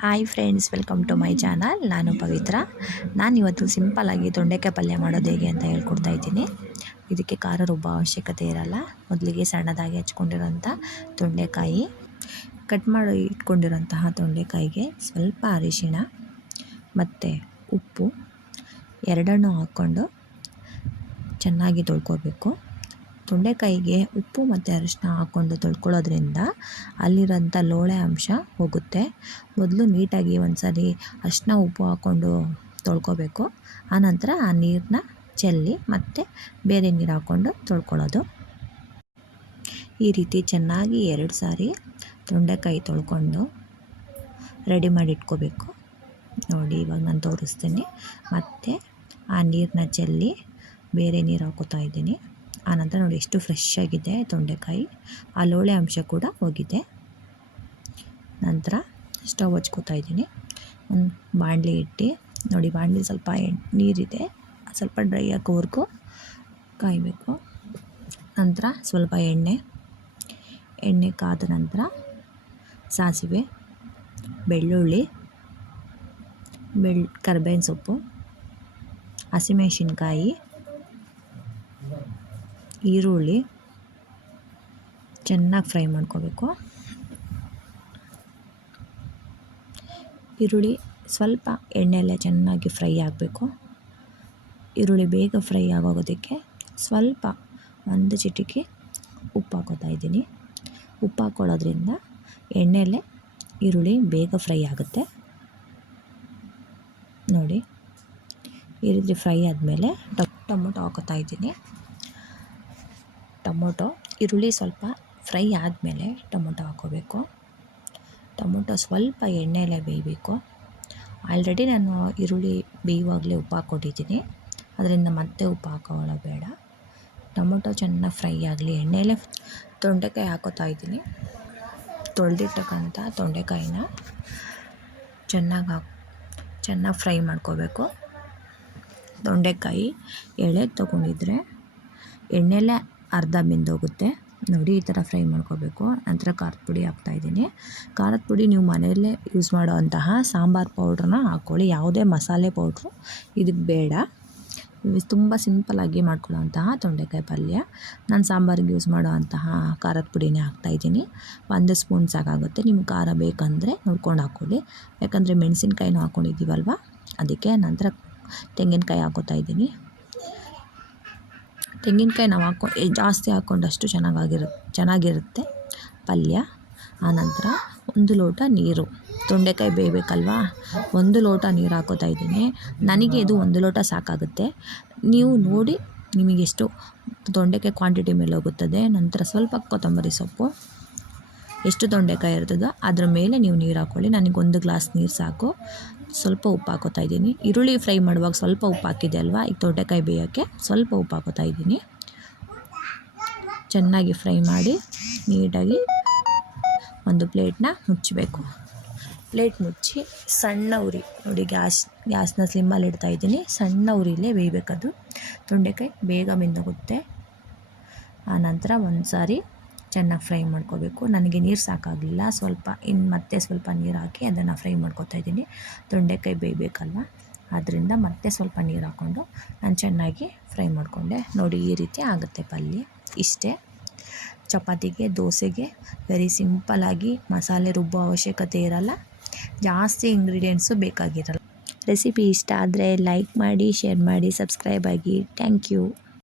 Hi friends, welcome to my channel. ನಾನು ಪವಿತ್ರ. ನಾನಿವತ್ತು ಸಿಂಪಲ್ಲಾಗಿ ತೊಂಡೆಕಾಯಿ ಪಲ್ಯ ಮಾಡೋದು ಹೇಗೆ ಅಂತ ಹೇಳ್ಕೊಡ್ತಾ ಇದ್ದೀನಿ. ಇದಕ್ಕೆ ಖಾರ ರುಬ್ಬೋ ಅವಶ್ಯಕತೆ ಇರಲ್ಲ. ಮೊದಲಿಗೆ ಸಣ್ಣದಾಗಿ ಹಚ್ಕೊಂಡಿರೋಂಥ ತೊಂಡೆಕಾಯಿ, ಕಟ್ ಮಾಡಿ ಇಟ್ಕೊಂಡಿರೋಂತಹ ತೊಂಡೆಕಾಯಿಗೆ ಸ್ವಲ್ಪ ಅರಿಶಿಣ ಮತ್ತು ಉಪ್ಪು ಎರಡನ್ನೂ ಹಾಕ್ಕೊಂಡು ಚೆನ್ನಾಗಿ ತೊಳ್ಕೊಬೇಕು. ತೊಂಡೆಕಾಯಿಗೆ ಉಪ್ಪು ಮತ್ತು ಅರಿಶಿನ ಹಾಕ್ಕೊಂಡು ತೊಳ್ಕೊಳ್ಳೋದ್ರಿಂದ ಅಲ್ಲಿರೋಂಥ ಲೋಳೆ ಅಂಶ ಹೋಗುತ್ತೆ. ಮೊದಲು ನೀಟಾಗಿ ಒಂದು ಸರಿ ಅರಿಶಿನ ಉಪ್ಪು ಹಾಕ್ಕೊಂಡು ತೊಳ್ಕೊಬೇಕು. ಆನಂತರ ಆ ನೀರನ್ನ ಚೆಲ್ಲಿ ಮತ್ತು ಬೇರೆ ನೀರು ಹಾಕ್ಕೊಂಡು ತೊಳ್ಕೊಳ್ಳೋದು. ಈ ರೀತಿ ಚೆನ್ನಾಗಿ 2 ಸಾರಿ ತೊಂಡೆಕಾಯಿ ತೊಳ್ಕೊಂಡು ರೆಡಿ ಮಾಡಿ ಇಟ್ಕೋಬೇಕು. ನೋಡಿ, ಇವಾಗ ನಾನು ತೋರಿಸ್ತೀನಿ. ಮತ್ತು ಆ ನೀರನ್ನ ಚೆಲ್ಲಿ ಬೇರೆ ನೀರು ಹಾಕೋತಾ ಇದ್ದೀನಿ. ಆನಂತರ ನೋಡಿ ಎಷ್ಟು ಫ್ರೆಶ್ ಆಗಿದೆ ತೊಂಡೆಕಾಯಿ, ಆ ಲೋಳೆ ಅಂಶ ಕೂಡ ಹೋಗಿದೆ. ನಂತರ ಸ್ಟವ್ ಹಚ್ಕೋತಾ ಇದ್ದೀನಿ. ಒಂದು ಬಾಣಲಿ ಇಟ್ಟು ನೋಡಿ, ಬಾಣಲಿ ಸ್ವಲ್ಪ ನೀರಿದೆ, ಸ್ವಲ್ಪ ಡ್ರೈ ಆಗೋವರೆಗೂ ಕಾಯಬೇಕು. ನಂತರ ಸ್ವಲ್ಪ ಎಣ್ಣೆ ಕಾದ ನಂತರ ಸಾಸಿವೆ, ಬೆಳ್ಳುಳ್ಳಿ, ಕರಿಬೇವಿನ ಸೊಪ್ಪು, ಹಸಿಮೆಣಸಿನ್ಕಾಯಿ, ಈರುಳ್ಳಿ ಚೆನ್ನಾಗಿ ಫ್ರೈ ಮಾಡ್ಕೋಬೇಕು. ಈರುಳ್ಳಿ ಸ್ವಲ್ಪ ಎಣ್ಣೆಯಲ್ಲೇ ಚೆನ್ನಾಗಿ ಫ್ರೈ ಆಗಬೇಕು. ಈರುಳ್ಳಿ ಬೇಗ ಫ್ರೈ ಆಗೋಗೋದಕ್ಕೆ ಸ್ವಲ್ಪ ಒಂದು ಚಿಟಿಕೆ ಉಪ್ಪು ಹಾಕೋತಾ ಇದ್ದೀನಿ. ಉಪ್ಪು ಹಾಕ್ಕೊಳ್ಳೋದ್ರಿಂದ ಎಣ್ಣೆಯಲ್ಲೇ ಈರುಳ್ಳಿ ಬೇಗ ಫ್ರೈ ಆಗುತ್ತೆ. ನೋಡಿ, ಈ ರೀತಿ ಫ್ರೈ ಆದಮೇಲೆ ಟೊಮೊಟೊ ಹಾಕೋತಾ ಇದ್ದೀನಿ. ಈರುಳ್ಳಿ ಸ್ವಲ್ಪ ಫ್ರೈ ಆದಮೇಲೆ ಟೊಮೊಟೊ ಹಾಕ್ಕೋಬೇಕು. ಟೊಮೊಟೊ ಸ್ವಲ್ಪ ಎಣ್ಣೆಯಲ್ಲೇ ಬೇಯಬೇಕು. ಆಲ್ರೆಡಿ ನಾನು ಈರುಳ್ಳಿ ಬೇಯುವಾಗಲೇ ಉಪ್ಪು ಹಾಕ್ಕೊಟ್ಟಿದ್ದೀನಿ, ಅದರಿಂದ ಮತ್ತೆ ಉಪ್ಪು ಹಾಕೊಳ್ಳೋ ಬೇಡ. ಟೊಮೊಟೊ ಚೆನ್ನಾಗಿ ಫ್ರೈ ಆಗಲಿ ಎಣ್ಣೆಯಲ್ಲೇ. ತೊಂಡೆಕಾಯಿ ಹಾಕೋತಾ ಇದ್ದೀನಿ. ತೊಳೆದಿಟ್ಟಕ್ಕಂಥ ತೊಂಡೆಕಾಯಿನ ಚೆನ್ನಾಗಿ ಫ್ರೈ ಮಾಡ್ಕೋಬೇಕು. ತೊಂಡೆಕಾಯಿ ಎಳೆದು ತೊಗೊಂಡಿದ್ರೆ ಎಣ್ಣೆಯಲ್ಲೇ ಅರ್ಧ ಬೆಂದೋಗುತ್ತೆ. ನೋಡಿ, ಈ ಥರ ಫ್ರೈ ಮಾಡ್ಕೋಬೇಕು. ನಂತರ ಖಾರದ ಪುಡಿ ಹಾಕ್ತಾಯಿದ್ದೀನಿ. ಖಾರದ ಪುಡಿ ನೀವು ಮನೆಯಲ್ಲೇ ಯೂಸ್ ಮಾಡೋವಂತಹ ಸಾಂಬಾರು ಪೌಡ್ರನ್ನ ಹಾಕ್ಕೊಳ್ಳಿ, ಯಾವುದೇ ಮಸಾಲೆ ಪೌಡ್ರು ಇದಕ್ಕೆ ಬೇಡ. ತುಂಬ ಸಿಂಪಲ್ಲಾಗಿ ಮಾಡ್ಕೊಳ್ಳೋವಂತಹ ತೊಂಡೆಕಾಯಿ ಪಲ್ಯ. ನಾನು ಸಾಂಬಾರಿಗೆ ಯೂಸ್ ಮಾಡೋವಂತಹ ಖಾರದ ಪುಡಿನೇ ಹಾಕ್ತಾಯಿದ್ದೀನಿ. 1 ಸ್ಪೂನ್ ಸಾಕಾಗುತ್ತೆ. ನಿಮ್ಗೆ ಖಾರ ಬೇಕಂದರೆ ನೋಡ್ಕೊಂಡು ಹಾಕ್ಕೊಳ್ಳಿ, ಯಾಕಂದರೆ ಮೆಣಸಿನ್ಕಾಯಿನೂ ಹಾಕ್ಕೊಂಡಿದ್ದೀವಲ್ವ ಅದಕ್ಕೆ. ನಂತರ ತೆಂಗಿನಕಾಯಿ ಹಾಕೋತಾ ಇದ್ದೀನಿ. ತೆಂಗಿನಕಾಯಿ ನಾವು ಜಾಸ್ತಿ ಹಾಕ್ಕೊಂಡಷ್ಟು ಚೆನ್ನಾಗಿರುತ್ತೆ ಪಲ್ಯ. ಆನಂತರ 1 ಲೋಟ ನೀರು, ತೊಂಡೆಕಾಯಿ ಬೇಯಬೇಕಲ್ವಾ, 1 ಲೋಟ ನೀರು ಹಾಕೋತಾ ಇದ್ದೀನಿ. ನನಗೆ ಇದು 1 ಲೋಟ ಸಾಕಾಗುತ್ತೆ. ನೀವು ನೋಡಿ ನಿಮಗೆಷ್ಟು ತೊಂಡೆಕಾಯಿ ಕ್ವಾಂಟಿಟಿ ಮೇಲೆ ಹೋಗುತ್ತದೆ. ನಂತರ ಸ್ವಲ್ಪ ಕೊತ್ತಂಬರಿ ಸೊಪ್ಪು, ಎಷ್ಟು ತೊಂಡೆಕಾಯಿ ಇರ್ತದೋ ಅದ್ರ ಮೇಲೆ ನೀವು ನೀರು ಹಾಕ್ಕೊಳ್ಳಿ. ನನಗೆ 1 ಗ್ಲಾಸ್ ನೀರು ಸಾಕು. ಸ್ವಲ್ಪ ಉಪ್ಪು ಹಾಕೋತಾ ಇದ್ದೀನಿ. ಈರುಳ್ಳಿ ಫ್ರೈ ಮಾಡುವಾಗ ಸ್ವಲ್ಪ ಉಪ್ಪು ಹಾಕಿದೆ ಅಲ್ವಾ, ಈಗ ತೊಂಡೆಕಾಯಿ ಬೇಯೋಕ್ಕೆ ಸ್ವಲ್ಪ ಉಪ್ಪು ಹಾಕೋತಾ ಇದ್ದೀನಿ. ಚೆನ್ನಾಗಿ ಫ್ರೈ ಮಾಡಿ ನೀಟಾಗಿ ಒಂದು ಪ್ಲೇಟ್ನ ಮುಚ್ಚಬೇಕು. ಪ್ಲೇಟ್ ಮುಚ್ಚಿ ಸಣ್ಣ ಉರಿ, ನೋಡಿ ಗ್ಯಾಸ್ನ ಸ್ಲಿಮ್ಮಲ್ಲಿ ಇಡ್ತಾಯಿದ್ದೀನಿ. ಸಣ್ಣ ಉರಿಲೇ ಬೇಯಬೇಕದು. ತೊಂಡೆಕಾಯಿ ಬೇಗ ಬೆಂದೋಗುತ್ತೆ. ಆನಂತರ ಒಂದು ಸಾರಿ ಚೆನ್ನಾಗಿ ಫ್ರೈ ಮಾಡ್ಕೋಬೇಕು. ನನಗೆ ನೀರು ಸಾಕಾಗಲಿಲ್ಲ, ಮತ್ತೆ ಸ್ವಲ್ಪ ನೀರು ಹಾಕಿ ಅದನ್ನು ಫ್ರೈ ಮಾಡ್ಕೋತಾ ಇದ್ದೀನಿ. ತೊಂಡೆಕಾಯಿ ಬೇಯಬೇಕಲ್ವ, ಆದ್ದರಿಂದ ಮತ್ತೆ ಸ್ವಲ್ಪ ನೀರು ಹಾಕ್ಕೊಂಡು ನಾನು ಚೆನ್ನಾಗಿ ಫ್ರೈ ಮಾಡಿಕೊಂಡೆ. ನೋಡಿ, ಈ ರೀತಿ ಆಗುತ್ತೆ ಪಲ್ಯ. ಇಷ್ಟೇ. ಚಪಾತಿಗೆ, ದೋಸೆಗೆ ವೆರಿ ಸಿಂಪಲ್ಲಾಗಿ, ಮಸಾಲೆ ರುಬ್ಬೋ ಅವಶ್ಯಕತೆ ಇರಲ್ಲ, ಜಾಸ್ತಿ ಇಂಗ್ರೀಡಿಯೆಂಟ್ಸು ಬೇಕಾಗಿರಲ್ಲ. ರೆಸಿಪಿ ಇಷ್ಟ ಆದರೆ ಲೈಕ್ ಮಾಡಿ, ಶೇರ್ ಮಾಡಿ, ಸಬ್ಸ್ಕ್ರೈಬ್ ಆಗಿ. Thank you.